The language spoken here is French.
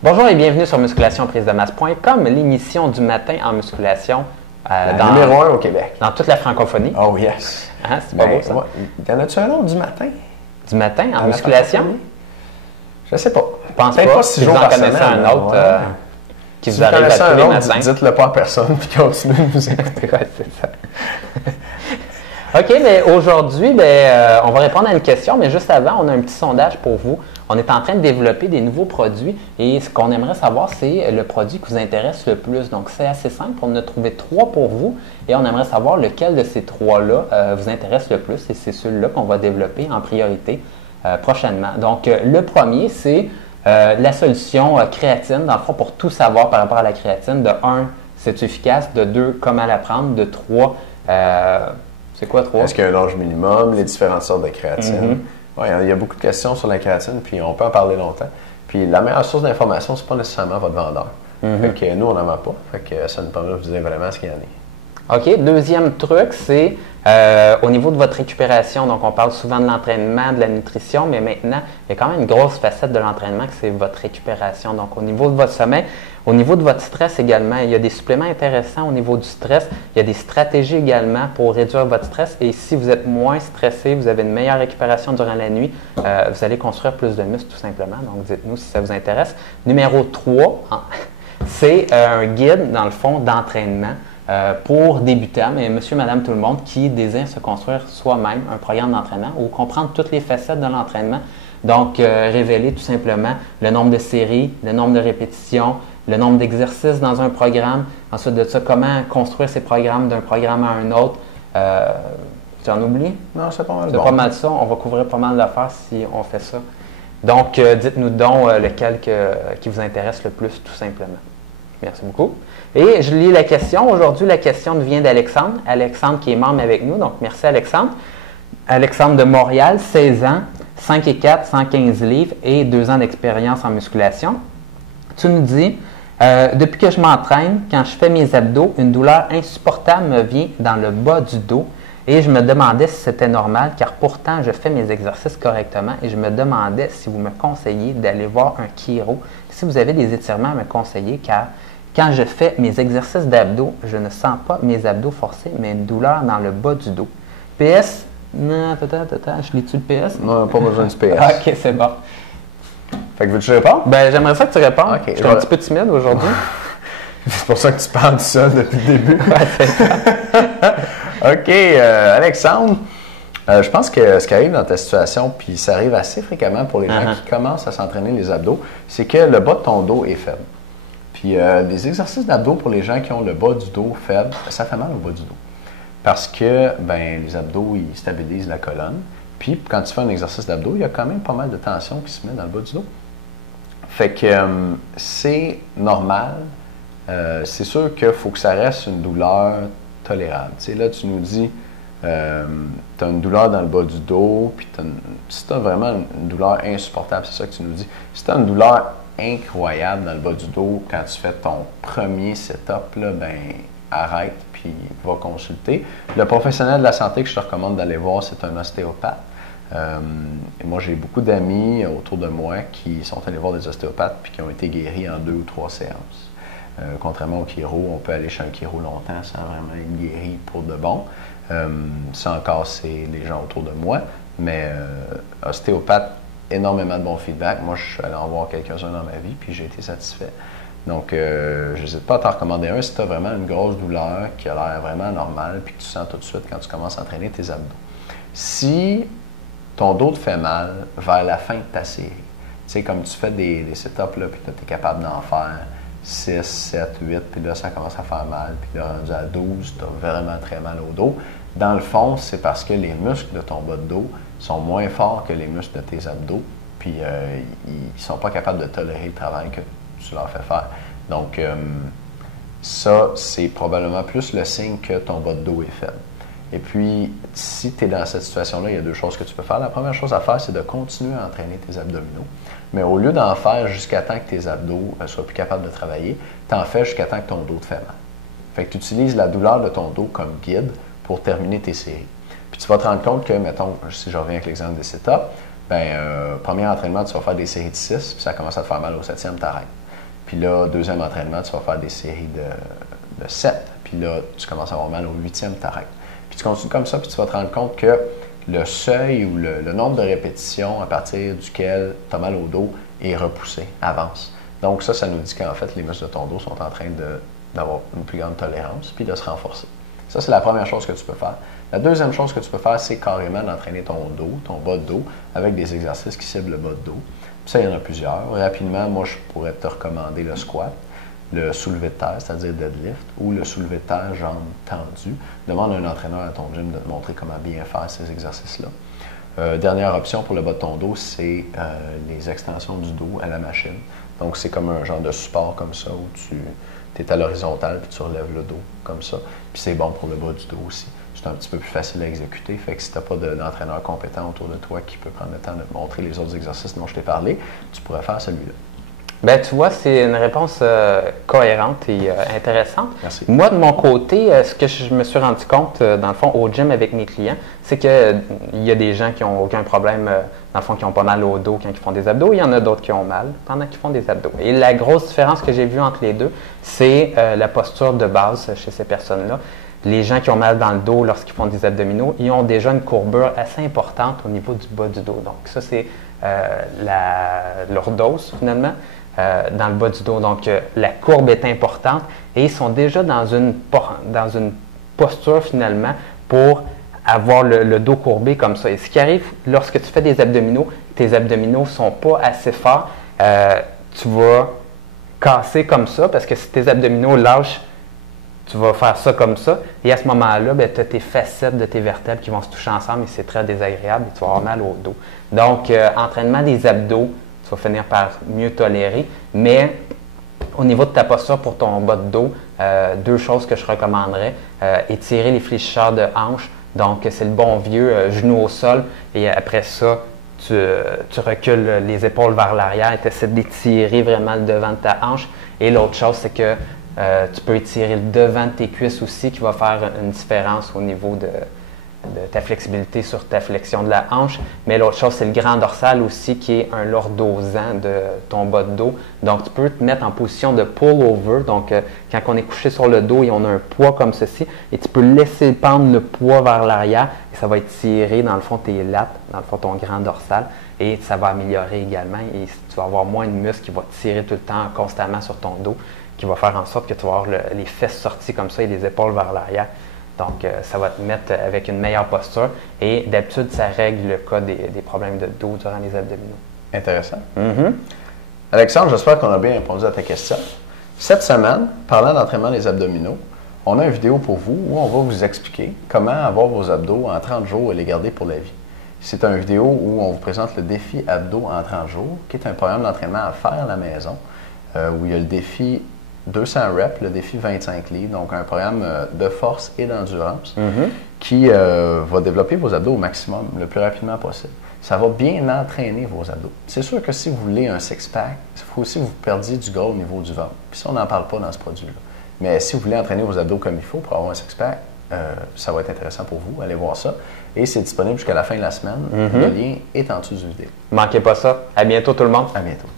Bonjour et bienvenue sur musculationprisemasse.com, l'émission du matin en musculation numéro 1 au Québec. Dans toute la francophonie. Oh yes! Hein, c'est pas beau ça? Y en a-tu un autre du matin? Du matin en musculation? Je sais pas. Je pense Peut-être pas. si Si vous en connaissez un autre qui vous arrive à tous les matins. Dites-le pas à personne puis continuez de nous écouter. Ouais, c'est ça. OK, mais aujourd'hui, on va répondre à une question, mais juste avant, on a un petit sondage pour vous. On est en train de développer des nouveaux produits et ce qu'on aimerait savoir, c'est le produit qui vous intéresse le plus. Donc, c'est assez simple. On a trouvé 3 pour vous et on aimerait savoir lequel de ces 3-là vous intéresse le plus et c'est celui-là qu'on va développer en priorité prochainement. Donc, le premier, c'est la solution créatine, dans le fond, pour tout savoir par rapport à la créatine. De 1, c'est efficace. De 2, comment la prendre. De 3, c'est quoi 3? Est-ce qu'il y a un âge minimum, les différentes sortes de créatine? Ouais, il y a beaucoup de questions sur la créatine, puis on peut en parler longtemps. Puis la meilleure source d'information, c'est pas nécessairement votre vendeur. Fait que nous, on n'en vend pas. Fait que ça nous permet de vous dire vraiment ce qu'il y en a. OK. Deuxième truc, c'est au niveau de votre récupération. Donc, on parle souvent de l'entraînement, de la nutrition, mais maintenant, il y a quand même une grosse facette de l'entraînement que c'est votre récupération. Donc, au niveau de votre sommeil, au niveau de votre stress également, il y a des suppléments intéressants au niveau du stress. Il y a des stratégies également pour réduire votre stress. Et si vous êtes moins stressé, vous avez une meilleure récupération durant la nuit, vous allez construire plus de muscles tout simplement. Donc, dites-nous si ça vous intéresse. Numéro 3, c'est un guide, dans le fond, d'entraînement. Pour débutants, mais monsieur, madame, tout le monde qui désire se construire soi-même un programme d'entraînement ou comprendre toutes les facettes de l'entraînement. Donc, révéler tout simplement le nombre de séries, le nombre de répétitions, le nombre d'exercices dans un programme. Ensuite de ça, comment construire ces programmes d'un programme à un autre. Tu en oublies? Non, c'est pas mal. C'est pas mal ça. On va couvrir pas mal d'affaires si on fait ça. Donc, dites-nous donc lequel qui vous intéresse le plus, tout simplement. Merci beaucoup. Et je lis la question. Aujourd'hui, la question vient d'Alexandre. Alexandre qui est membre avec nous. Donc, merci Alexandre. Alexandre de Montréal, 16 ans, 5 et 4, 115 livres et 2 ans d'expérience en musculation. Tu nous dis, depuis que je m'entraîne, quand je fais mes abdos, une douleur insupportable me vient dans le bas du dos et je me demandais si c'était normal car pourtant je fais mes exercices correctement et je me demandais si vous me conseillez d'aller voir un chiro, si vous avez des étirements à me conseiller car quand je fais mes exercices d'abdos, je ne sens pas mes abdos forcés, mais une douleur dans le bas du dos. PS, non, je lis-tu le PS? Non, pas besoin de PS. OK, c'est bon. Fait que veux-tu que je réponde? Ben, j'aimerais ça que tu répondes. Okay, je suis un petit peu timide aujourd'hui. C'est pour ça que tu parles de ça depuis le début. Ouais, c'est ça. OK, Alexandre, je pense que ce qui arrive dans ta situation, puis ça arrive assez fréquemment pour les gens qui commencent à s'entraîner les abdos, c'est que le bas de ton dos est faible. Puis des exercices d'abdos pour les gens qui ont le bas du dos faible, ça fait mal au bas du dos. Parce que les abdos, ils stabilisent la colonne. Puis quand tu fais un exercice d'abdos, il y a quand même pas mal de tension qui se met dans le bas du dos. Fait que c'est normal. C'est sûr qu'il faut que ça reste une douleur tolérable. Tu sais, là, tu nous dis, tu as une douleur dans le bas du dos, puis si tu as vraiment une douleur insupportable, c'est ça que tu nous dis. Si tu as une douleur incroyable dans le bas du dos, quand tu fais ton premier setup, là, arrête puis va consulter. Le professionnel de la santé que je te recommande d'aller voir, c'est un ostéopathe. Et moi, j'ai beaucoup d'amis autour de moi qui sont allés voir des ostéopathes puis qui ont été guéris en 2 ou 3 séances. Contrairement au chiro, on peut aller chez un chiro longtemps sans vraiment être guéri pour de bon. Ça encore, c'est les gens autour de moi. Mais ostéopathe, énormément de bons feedback. Moi, je suis allé en voir quelques-uns dans ma vie, puis j'ai été satisfait. Donc, je n'hésite pas à t'en recommander un si tu as vraiment une grosse douleur qui a l'air vraiment normale, puis que tu sens tout de suite quand tu commences à entraîner tes abdos. Si ton dos te fait mal vers la fin de ta série, tu sais, comme tu fais des setups, là, puis tu es capable d'en faire 6, 7, 8, puis là, ça commence à faire mal, puis là, rendu à 12, tu as vraiment très mal au dos. Dans le fond, c'est parce que les muscles de ton bas de dos sont moins forts que les muscles de tes abdos, puis ils ne sont pas capables de tolérer le travail que tu leur fais faire. Donc, ça, c'est probablement plus le signe que ton bas de dos est faible. Et puis, si tu es dans cette situation-là, il y a 2 choses que tu peux faire. La première chose à faire, c'est de continuer à entraîner tes abdominaux. Mais au lieu d'en faire jusqu'à temps que tes abdos soient plus capables de travailler, tu en fais jusqu'à temps que ton dos te fait mal. Fait que tu utilises la douleur de ton dos comme guide pour terminer tes séries. Puis tu vas te rendre compte que, mettons, si je reviens avec l'exemple des sit-ups, premier entraînement, tu vas faire des séries de 6, puis ça commence à te faire mal au 7e, tu arrêtes. Puis là, deuxième entraînement, tu vas faire des séries de 7. Puis là, tu commences à avoir mal au 8e, tu arrêtes. Puis tu continues comme ça, puis tu vas te rendre compte que le seuil ou le nombre de répétitions à partir duquel tu as mal au dos est repoussé, avance. Donc ça nous dit qu'en fait, les muscles de ton dos sont en train d'avoir une plus grande tolérance puis de se renforcer. Ça, c'est la première chose que tu peux faire. La deuxième chose que tu peux faire, c'est carrément d'entraîner ton dos, ton bas de dos, avec des exercices qui ciblent le bas de dos. Puis ça, il y en a plusieurs. Rapidement, moi, je pourrais te recommander le squat, le soulevé de terre, c'est-à-dire deadlift, ou le soulevé de terre, jambes tendues. Demande à un entraîneur à ton gym de te montrer comment bien faire ces exercices-là. Dernière option pour le bas de ton dos, c'est les extensions du dos à la machine. Donc, c'est comme un genre de support comme ça où tu es à l'horizontale puis tu relèves le dos comme ça. Puis c'est bon pour le bas du dos aussi. C'est un petit peu plus facile à exécuter. Fait que si tu n'as pas d'entraîneur compétent autour de toi qui peut prendre le temps de te montrer les autres exercices dont je t'ai parlé, tu pourrais faire celui-là. Ben, tu vois, c'est une réponse cohérente et intéressante. Merci. Moi, de mon côté, ce que je me suis rendu compte, dans le fond, au gym avec mes clients, c'est qu'il y a des gens qui n'ont aucun problème, dans le fond, qui ont pas mal au dos quand ils font des abdos. Il y en a d'autres qui ont mal pendant qu'ils font des abdos. Et la grosse différence que j'ai vue entre les deux, c'est la posture de base chez ces personnes-là. Les gens qui ont mal dans le dos lorsqu'ils font des abdominaux, ils ont déjà une courbure assez importante au niveau du bas du dos. Donc, ça, c'est leur dose, finalement. Dans le bas du dos. Donc, la courbe est importante et ils sont déjà dans une posture finalement pour avoir le dos courbé comme ça. Et ce qui arrive lorsque tu fais des abdominaux, tes abdominaux ne sont pas assez forts, tu vas casser comme ça parce que si tes abdominaux lâchent, tu vas faire ça comme ça. Et à ce moment-là, tu as tes facettes de tes vertèbres qui vont se toucher ensemble et c'est très désagréable et tu vas avoir mal au dos. Donc, entraînement des abdos, tu vas finir par mieux tolérer. Mais au niveau de ta posture pour ton bas de dos, deux choses que je recommanderais. Étirer les fléchisseurs de hanche. Donc, c'est le bon vieux genou au sol. Et après ça, tu recules les épaules vers l'arrière et tu essaies d'étirer vraiment le devant de ta hanche. Et l'autre chose, c'est que tu peux étirer le devant de tes cuisses aussi qui va faire une différence au niveau de ta flexibilité sur ta flexion de la hanche. Mais l'autre chose, c'est le grand dorsal aussi qui est un lordosant de ton bas de dos. Donc, tu peux te mettre en position de pull-over. Donc, quand on est couché sur le dos et on a un poids comme ceci, et tu peux laisser pendre le poids vers l'arrière et ça va étirer dans le fond tes lattes, dans le fond ton grand dorsal et ça va améliorer également et tu vas avoir moins de muscles qui vont tirer tout le temps constamment sur ton dos qui va faire en sorte que tu vas avoir les fesses sorties comme ça et les épaules vers l'arrière. Donc, ça va te mettre avec une meilleure posture. Et d'habitude, ça règle le cas des problèmes de dos durant les abdominaux. Intéressant. Alexandre, j'espère qu'on a bien répondu à ta question. Cette semaine, parlant d'entraînement des abdominaux, on a une vidéo pour vous où on va vous expliquer comment avoir vos abdos en 30 jours et les garder pour la vie. C'est une vidéo où on vous présente le défi abdos en 30 jours, qui est un programme d'entraînement à faire à la maison, où il y a le défi 200 reps, le défi 25 livres, donc un programme de force et d'endurance qui va développer vos abdos au maximum, le plus rapidement possible. Ça va bien entraîner vos abdos. C'est sûr que si vous voulez un six-pack, il faut aussi que vous perdiez du gras au niveau du ventre. Puis ça, on n'en parle pas dans ce produit-là. Mais si vous voulez entraîner vos abdos comme il faut pour avoir un six-pack, ça va être intéressant pour vous. Allez voir ça. Et c'est disponible jusqu'à la fin de la semaine. Le lien est en dessous du vidéo. Manquez pas ça. À bientôt tout le monde. À bientôt.